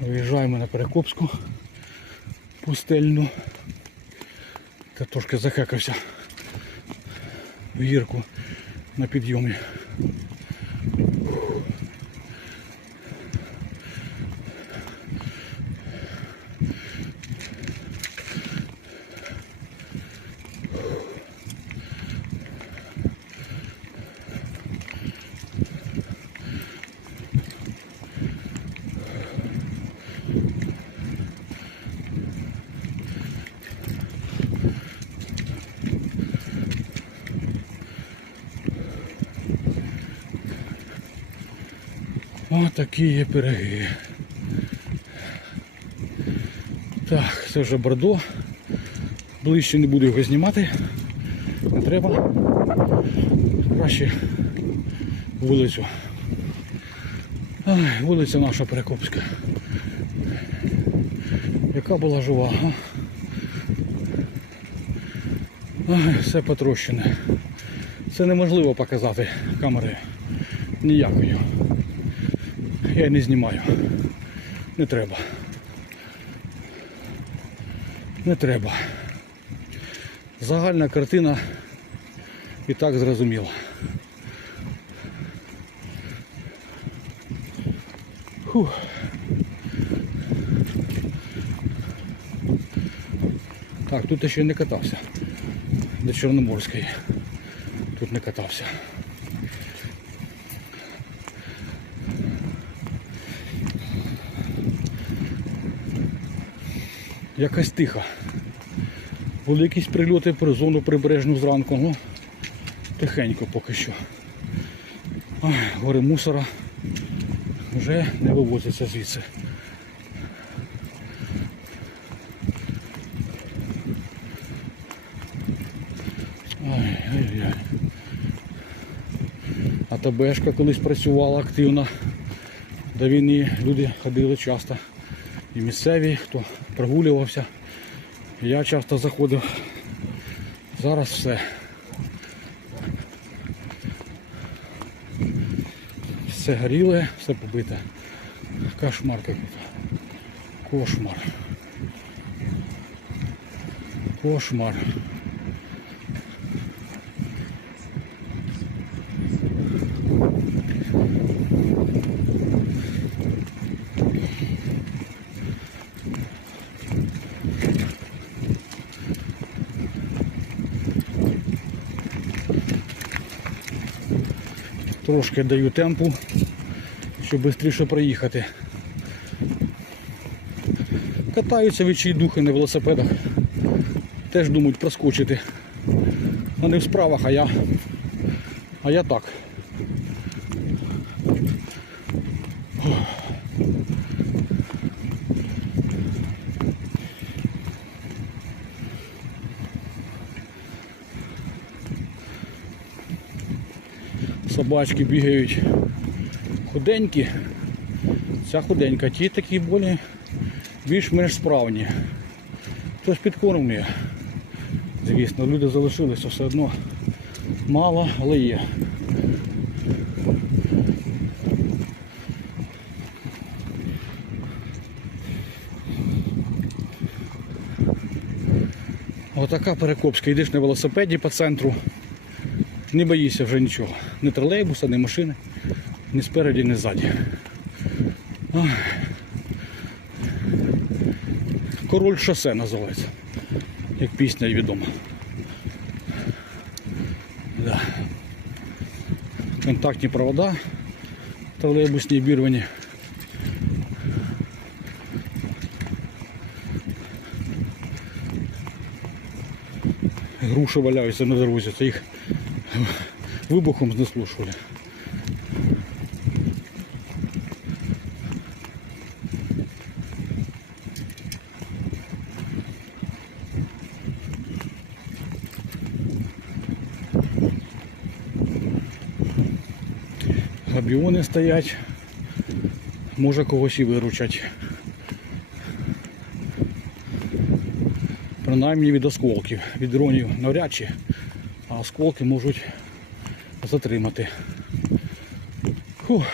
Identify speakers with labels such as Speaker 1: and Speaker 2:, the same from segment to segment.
Speaker 1: Виїжджаємо на Перекопську пустельну. Та трошки захекався в гірку на підйомі. Ось такі є пироги. Так, це вже бордо. Ближче не буду його знімати. Не треба. Краще вулицю. Ай, вулиця наша Перекопська. Яка була жива, а? Ай, все потрощене. Це неможливо показати камерою. Ніякою. Я не знімаю. Не треба. Не треба. Загальна картина і так зрозуміла. Фух. Так, тут я ще не катався. До Чорноморської. Тут не катався. Якась тиха. Були якісь прильоти про зону прибережну зранку. Ну, тихенько поки що. Ой, гори мусора вже не вивозяться звідси. Ай-яй-яй. А ТБшка колись працювала активно. До війни люди ходили часто. І місцеві, хто прогулювався. Я часто заходив. Зараз все. Все горіле, все побите. Кошмар який-то. Кошмар. Кошмар. Трошки даю темпу, щоб швидше проїхати. Катаються відчайдухи на велосипедах. Теж думають проскочити. Вони в справах, а я. А я так. Собачки бігають худенькі. Ця худенька, ті такі більш-менш справні. Хтось підкормлює. Звісно, люди залишилися все одно. Мало, але є. Отака перекопська. Йдеш на велосипеді по центру. Не боїшся вже нічого. Ні тролейбуса, ні машини, ні спереді, ні ззаді. Король шосе називається. Як пісня відома. Да. Контактні провода тролейбусні обірвані. Груші валяються на дорозі, це їх вибухом знесло що. Габіони стоять, може когось і виручать. Принаймні від осколків, від дронів навряд чи, осколки можуть затримати. Фух.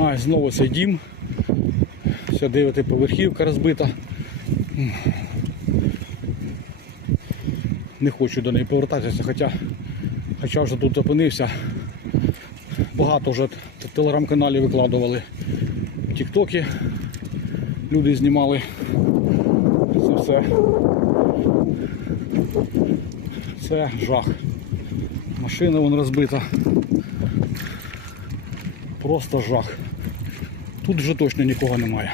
Speaker 1: А, знову цей дім. Вся дев'ятиповерхівка розбита. Не хочу до неї повертатися, хоча, хоча вже тут опинився. Багато вже в телеграм-каналі викладували тіктоки. Люди знімали це все. Це жах. Машина вон розбита. Просто жах. Тут вже точно нікого немає.